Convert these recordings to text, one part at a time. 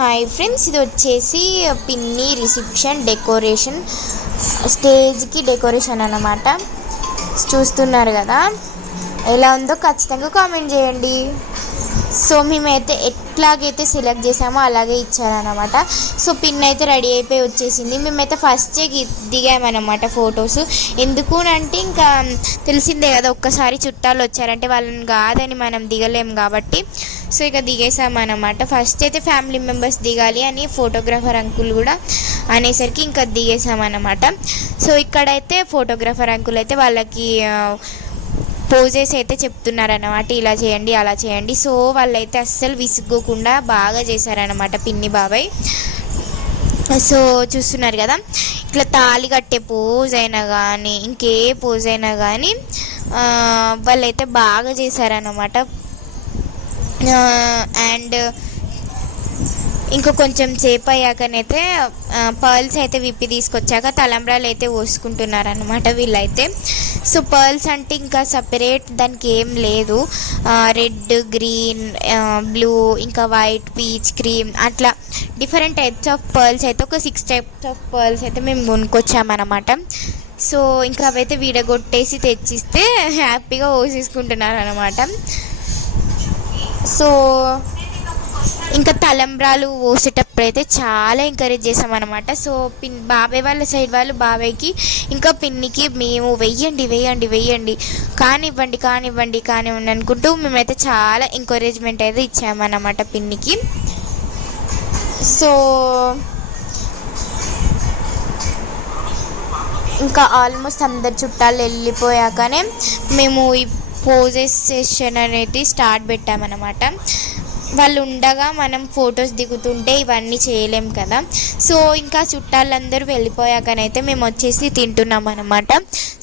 Hi friends, ఇది వచ్చేసి పిన్ని రిసెప్షన్ డెకరేషన్ స్టేజ్కి డెకరేషన్ అన్నమాట. చూస్తున్నారు కదా, ఎలా ఉందో ఖచ్చితంగా కామెంట్ చేయండి. సో మేమైతే ఎట్లాగైతే సెలెక్ట్ చేసామో అలాగే ఇచ్చారనమాట. సో పిన్ అయితే రెడీ అయిపోయి వచ్చేసింది. మేమైతే ఫస్టే దిగామన్నమాట ఫొటోస్. ఎందుకు అంటే ఇంకా తెలిసిందే కదా, ఒక్కసారి చుట్టాలు వచ్చారంటే వాళ్ళని కాదని మనం దిగలేము కాబట్టి సో ఇక దిగేసామన్నమాట. ఫస్ట్ అయితే ఫ్యామిలీ మెంబర్స్ దిగాలి అని ఫోటోగ్రాఫర్ అంకుల్ కూడా అనేసరికి ఇంకా దిగేసామన్నమాట. సో ఇక్కడైతే ఫోటోగ్రాఫర్ అంకుల్ అయితే వాళ్ళకి పోజెస్ అయితే చెప్తున్నారన్నమాట, ఇలా చేయండి అలా చేయండి. సో వాళ్ళైతే అస్సలు విసుక్కోకుండా బాగా చేశారనమాట పిన్ని బాబాయ్. సో చూస్తున్నారు కదా, ఇట్లా తాళి కట్టే పోజ్ అయినా కానీ ఇంకే పోజ్ అయినా కానీ వాళ్ళైతే బాగా చేశారనమాట. అండ్ ఇంకా కొంచెం సేపు అయ్యాకనైతే పర్ల్స్ అయితే విప్పి తీసుకొచ్చాక తలంబ్రాలు అయితే పోసుకుంటున్నారనమాట వీళ్ళైతే. సో పర్ల్స్ అంటే ఇంకా సపరేట్ దానికి ఏం లేదు, రెడ్, గ్రీన్, బ్లూ, ఇంకా వైట్, పీచ్, క్రీమ్ అట్లా డిఫరెంట్ టైప్స్ ఆఫ్ పర్ల్స్ అయితే ఒక 6 టైప్స్ ఆఫ్ పర్ల్స్ అయితే మేము కొనుక్కొచ్చామన్నమాట. సో ఇంకా అవైతే విడగొట్టేసి తెచ్చిస్తే హ్యాపీగా పోసేసుకుంటున్నారు అనమాట. సో ఇంకా తలంబ్రాలు పోసేటప్పుడు అయితే చాలా ఎంకరేజ్ చేసామన్నమాట. సో బాబాయ్ వాళ్ళ సైడ్ వాళ్ళు బాబాయ్కి ఇంకా పిన్నికి మేము వెయ్యండి వెయ్యండి వెయ్యండి కానివ్వండి కానివ్వండి కానివ్వండి అనుకుంటూ మేమైతే చాలా ఎంకరేజ్మెంట్ అయితే ఇచ్చామన్నమాట పిన్నికి. సో ఇంకా ఆల్మోస్ట్ అందరు చుట్టాలు వెళ్ళిపోయాకనే మేము ఈ పోజెస్ సెషన్ అనేది స్టార్ట్ పెట్టామన్నమాట. వాళ్ళు ఉండగా మనం ఫొటోస్ దిగుతుంటే ఇవన్నీ చేయలేం కదా. సో ఇంకా చుట్టాలందరూ వెళ్ళిపోయాకనైతే మేము వచ్చేసి తింటున్నాం అనమాట.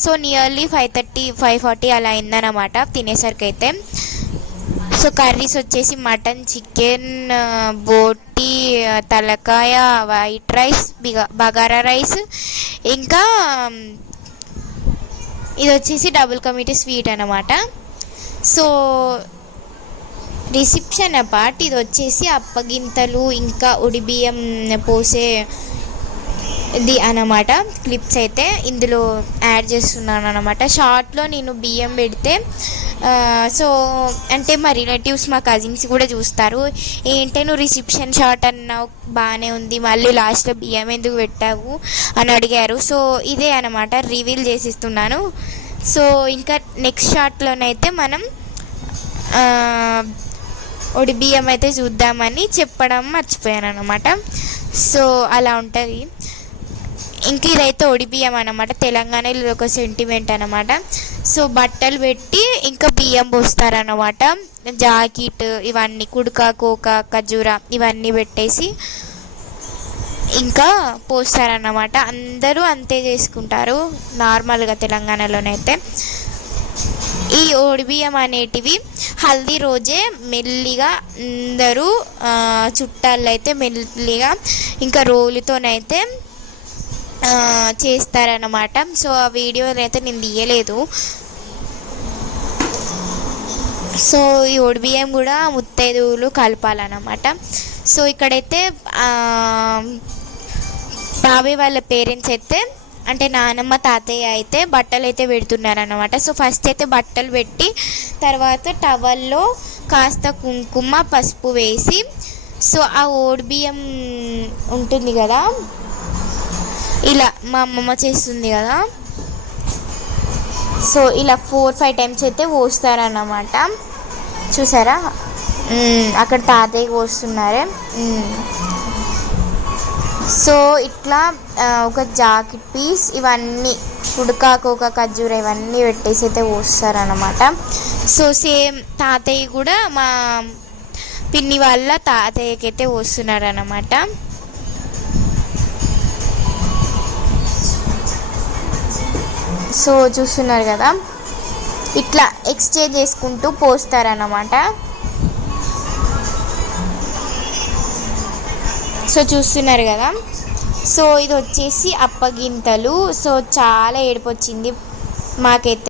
సో నియర్లీ 5:30 5:40 అలా అయిందనమాట తినేసరికి అయితే. సో కర్రీస్ వచ్చేసి మటన్, చికెన్, బోటి, తలకాయ, వైట్ రైస్, బగారా రైస్, ఇంకా ఇది వచ్చేసి డబుల్ కమిటీ స్వీట్ అనమాట. సో రిసెప్షన్ పార్ట్ ఇది వచ్చేసి అప్పగింతలు ఇంకా ఉడిబియ్యం పోసే ఇది అన్నమాట. క్లిప్స్ అయితే ఇందులో యాడ్ చేస్తున్నాను అనమాట. షార్ట్లో నేను బియ్యం పెడితే సో అంటే మా రిలేటివ్స్ మా కజిన్స్ కూడా చూస్తారు, ఏంటే నువ్వు రిసెప్షన్ షార్ట్ అన్నావు బాగానే ఉంది, మళ్ళీ లాస్ట్లో బియ్యం ఎందుకు పెట్టావు అని అడిగారు. సో ఇదే అనమాట, రివీల్ చేసిస్తున్నాను. సో ఇంకా నెక్స్ట్ షార్ట్లోనైతే మనం ఒడి బియ్యం అయితే చూద్దామని చెప్పడం మర్చిపోయాను అనమాట. సో అలా ఉంటుంది. ఇంక ఇదైతే ఒడి బియ్యం అనమాట, తెలంగాణలో ఇది ఒక సెంటిమెంట్ అనమాట. సో బట్టలు పెట్టి ఇంకా బియ్యం పోస్తారనమాట, జాకెట్ ఇవన్నీ కుడుక, కోక, ఖర్జూర ఇవన్నీ పెట్టేసి ఇంకా పోస్తారన్నమాట. అందరూ అంతే చేసుకుంటారు నార్మల్గా తెలంగాణలోనైతే. ఈ ఒడిబియ్యం అనేటివి హల్దీ రోజే మెల్లిగా అందరూ చుట్టాలు అయితే మెల్లిగా ఇంకా రోలుతోనైతే చేస్తారన్నమాట. సో ఆ వీడియోని అయితే నేను తీయలేదు. సో ఈ ఒడిబియ్యం కూడా ముత్తైదువులు కలపాలన్నమాట. సో ఇక్కడైతే బాబాయ్ వాళ్ళ పేరెంట్స్ అయితే అంటే నానమ్మ, తాతయ్య అయితే బట్టలు అయితే పెడుతున్నారన్నమాట. సో ఫస్ట్ అయితే బట్టలు పెట్టి తర్వాత టవల్లో కాస్త కుంకుమ, పసుపు వేసి సో ఆ ఓడిబియ్యం ఉంటుంది కదా, ఇలా మా అమ్మమ్మ చేస్తుంది కదా, సో ఇలా 4-5 టైమ్స్ అయితే పోస్తారన్నమాట. చూసారా, అక్కడ తాతయ్య పోస్తున్నారే. సో ఇట్లా ఒక జాకెట్ పీస్ ఇవన్నీ కుడుక, కోక, ఖర్జూర ఇవన్నీ పెట్టేసి అయితే పోస్తారనమాట. సో సేమ్ తాతయ్య కూడా మా పిన్ని వాళ్ళ తాతయ్యకి అయితే పోస్తున్నారనమాట. సో చూస్తున్నారు కదా, ఇట్లా ఎక్స్చేంజ్ చేసుకుంటూ పోస్తారన్నమాట. సో చూస్తున్నారు కదా, సో ఇది వచ్చేసి అప్పగింతలు. సో చాలా ఏడుపు వచ్చింది మాకైతే.